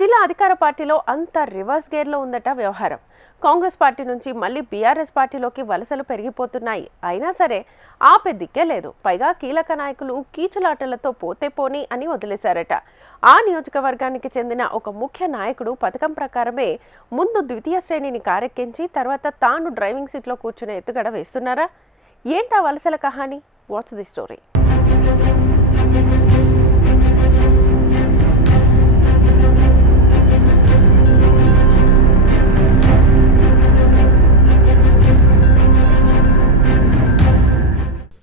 జిల్లా అధికార పార్టీలో అంత రివర్స్ గేర్లో ఉందట వ్యవహారం. కాంగ్రెస్ పార్టీ నుంచి మళ్ళీ బీఆర్ఎస్ పార్టీలోకి వలసలు పెరిగిపోతున్నాయి. అయినా సరే ఆపే దిక్కే లేదు. పైగా కీలక నాయకులు కీచులాటలతో పోతే పోని అని వదిలేశారట. ఆ నియోజకవర్గానికి చెందిన ఒక ముఖ్య నాయకుడు పథకం ప్రకారమే ముందు ద్వితీయ శ్రేణిని కారెక్కించి తర్వాత తాను డ్రైవింగ్ సీట్లో కూర్చునే ఎత్తుగడ వేస్తున్నారా? ఏంటా వలసల కహాని? What's the story?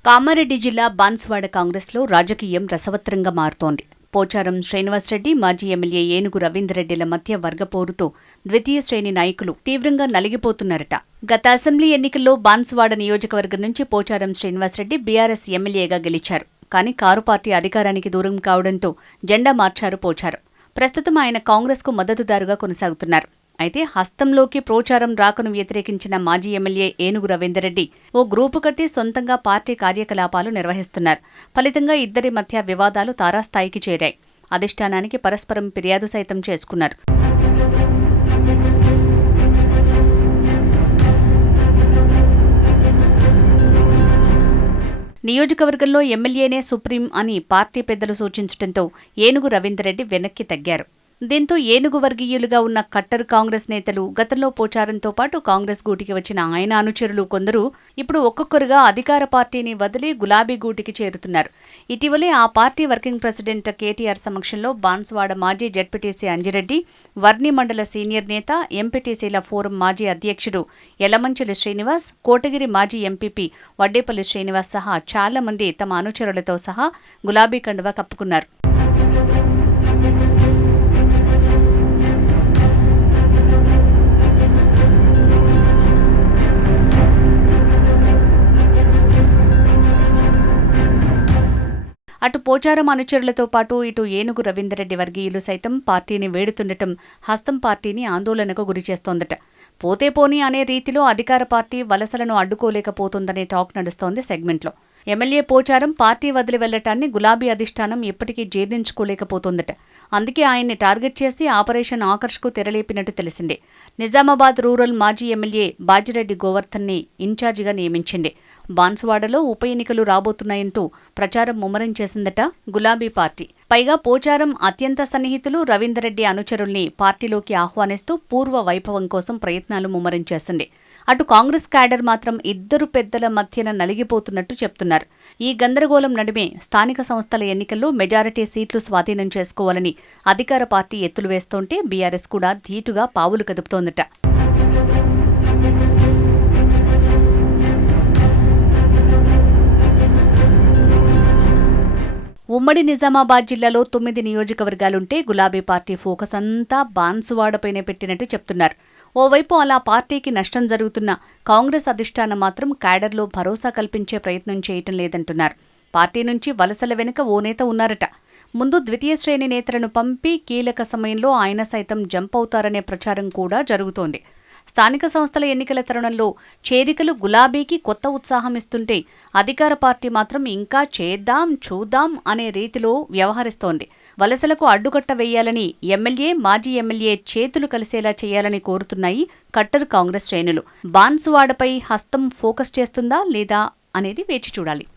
కామారెడ్డి జిల్లా బాన్సువాడ కాంగ్రెస్లో రాజకీయం రసవత్రంగా మారుతోంది. పోచారం శ్రీనివాసరెడ్డి, మాజీ ఎమ్మెల్యే ఏనుగు రవీందర్రెడ్డిల మధ్య వర్గపోరుతో ద్వితీయ శ్రేణి నాయకులు తీవ్రంగా నలిగిపోతున్నారట. గత అసెంబ్లీ ఎన్నికల్లో బాన్సువాడ నియోజకవర్గం నుంచి పోచారం శ్రీనివాసరెడ్డి బీఆర్ఎస్ ఎమ్మెల్యేగా గెలిచారు. కానీ కారు పార్టీ అధికారానికి దూరం కావడంతో జెండా మార్చారు పోచారం. ప్రస్తుతం ఆయన కాంగ్రెస్కు మద్దతుదారుగా కొనసాగుతున్నారు. అయితే హస్తంలోకి ప్రోచారం రాకను వ్యతిరేకించిన మాజీ ఎమ్మెల్యే ఏనుగు రవీందర్రెడ్డి ఓ గ్రూపు కట్టి సొంతంగా పార్టీ కార్యకలాపాలు నిర్వహిస్తున్నారు. ఫలితంగా ఇద్దరి మధ్య వివాదాలు తారాస్థాయికి చేరాయి. అధిష్టానానికి పరస్పరం ఫిర్యాదు సైతం చేసుకున్నారు. నియోజకవర్గంలో ఎమ్మెల్యేనే సుప్రీం అని పార్టీ పెద్దలు సూచించడంతో ఏనుగు రవీందర్రెడ్డి వెనక్కి తగ్గారు. దీంతో ఏనుగు వర్గీయులుగా ఉన్న కట్టర్ కాంగ్రెస్ నేతలు, గతంలో పోచారంతో పాటు కాంగ్రెస్ గూటికి వచ్చిన ఆయన అనుచరులు కొందరు ఇప్పుడు ఒక్కొక్కరుగా అధికార పార్టీని వదిలి గులాబీ గూటికి చేరుతున్నారు. ఇటీవలే ఆ పార్టీ వర్కింగ్ ప్రెసిడెంట్ కేటీఆర్ సమక్షంలో బాన్సువాడ మాజీ జడ్పీటీసీ అంజిరెడ్డి, వర్ణి మండల సీనియర్ నేత, ఎంపీటీసీల ఫోరం మాజీ అధ్యక్షుడు యలమంచిలి శ్రీనివాస్, కోటగిరి మాజీ ఎంపీపీ వడ్డేపల్లి శ్రీనివాస్ సహా చాలా మంది తమ అనుచరులతో సహా గులాబీ కండువా కప్పుకున్నారు. అటు పోచారం అనుచరులతో పాటు ఇటు ఏనుగు రవీందర్రెడ్డి వర్గీయులు సైతం పార్టీని వేడుతుండటం హస్తం పార్టీని ఆందోళనకు గురిచేస్తోందట. పోతే పోనీ అనే రీతిలో అధికార పార్టీ వలసలను అడ్డుకోలేకపోతుందనే టాక్ నడుస్తోంది సెగ్మెంట్లో. ఎమ్మెల్యే పోచారం పార్టీ వదిలి వెళ్లటాన్ని గులాబీ అధిష్టానం ఇప్పటికీ జీర్ణించుకోలేకపోతోందట. అందుకే ఆయన్ని టార్గెట్ చేసి ఆపరేషన్ ఆకర్ష్కు తెరలేపినట్టు తెలిసింది. నిజామాబాద్ రూరల్ మాజీ ఎమ్మెల్యే బాజిరెడ్డి గోవర్ధన్ని ఇన్ఛార్జిగా నియమించింది. బాన్సువాడలో ఉప ఎన్నికలు రాబోతున్నాయంటూ ప్రచారం ముమ్మరం చేసిందట గులాబీ పార్టీ. పైగా పోచారం అత్యంత సన్నిహితులు రవీందర్రెడ్డి అనుచరుల్ని పార్టీలోకి ఆహ్వానిస్తూ పూర్వ వైభవం కోసం ప్రయత్నాలు ముమ్మరం చేసింది. అటు కాంగ్రెస్ క్యాడర్ మాత్రం ఇద్దరు పెద్దల మధ్యన నలిగిపోతున్నట్టు చెప్తున్నారు. ఈ గందరగోళం నడుమే స్థానిక సంస్థల ఎన్నికల్లో మెజారిటీ సీట్లు స్వాధీనం చేసుకోవాలని అధికార పార్టీ ఎత్తులు వేస్తోంటే బీఆర్ఎస్ కూడా ధీటుగా పావులు కదుపుతోందట. ఉమ్మడి నిజామాబాద్ జిల్లాలో 9 నియోజకవర్గాలుంటే గులాబీ పార్టీ ఫోకస్ అంతా బాన్సువాడపైనే పెట్టినట్టు చెప్తున్నారు. ఓవైపు అలా పార్టీకి నష్టం జరుగుతున్న కాంగ్రెస్ అధిష్టానం మాత్రం క్యాడర్లో భరోసా కల్పించే ప్రయత్నం చేయటం లేదంటున్నారు. పార్టీ నుంచి వలసల వెనుక ఓ నేత ఉన్నారట. ముందు ద్వితీయ శ్రేణి నేతలను పంపి కీలక సమయంలో ఆయన సైతం జంప్ అవుతారనే ప్రచారం కూడా జరుగుతోంది. స్థానిక సంస్థల ఎన్నికల తరుణంలో చేరికలు గులాబీకి కొత్త ఉత్సాహం ఇస్తుంటే అధికార పార్టీ మాత్రం ఇంకా చేద్దాం చూద్దాం అనే రీతిలో వ్యవహరిస్తోంది. వలసలకు అడ్డుకట్ట వేయాలని ఎమ్మెల్యే, మాజీ ఎమ్మెల్యే చేతులు కలిసేలా చేయాలని కోరుతున్నాయి కట్టర్ కాంగ్రెస్ శ్రేణులు. బాన్సువాడపై హస్తం ఫోకస్ చేస్తుందా లేదా అనేది వేచి చూడాలి.